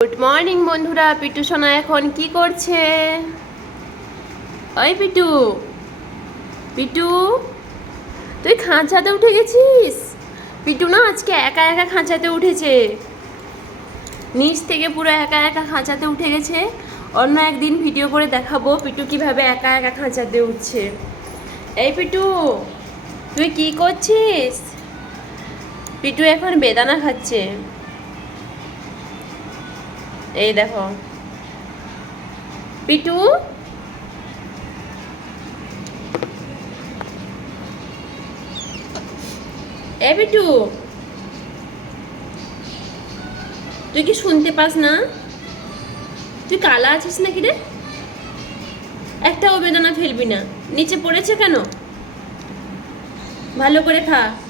Good morning বন্ধুরা। পিটু সোনা এখন কি করছে? ওই পিটু। পিটু, তুই খাঁচাতে উঠে গেছিস? পিটু না আজকে একা একা খাঁচাতে উঠেছে। নিচ থেকে পুরো একা একা খাঁচাতে উঠে গেছে। অন্য একদিন ভিডিও করে দেখাবো পিটু কীভাবে একা একা খাঁচাতে উঠছে। এই পিটু, তুই কি করছিস? পিটু এখন বেদানা খাচ্ছে। এই দেখো। পিটু? এ পিটু? তুই কি শুনতে পাস না? তুই কালা আছিস নাকি রে? একটাও বেদনা ফেলবি না। নিচে পড়েছে কেন? ভালো করে খা।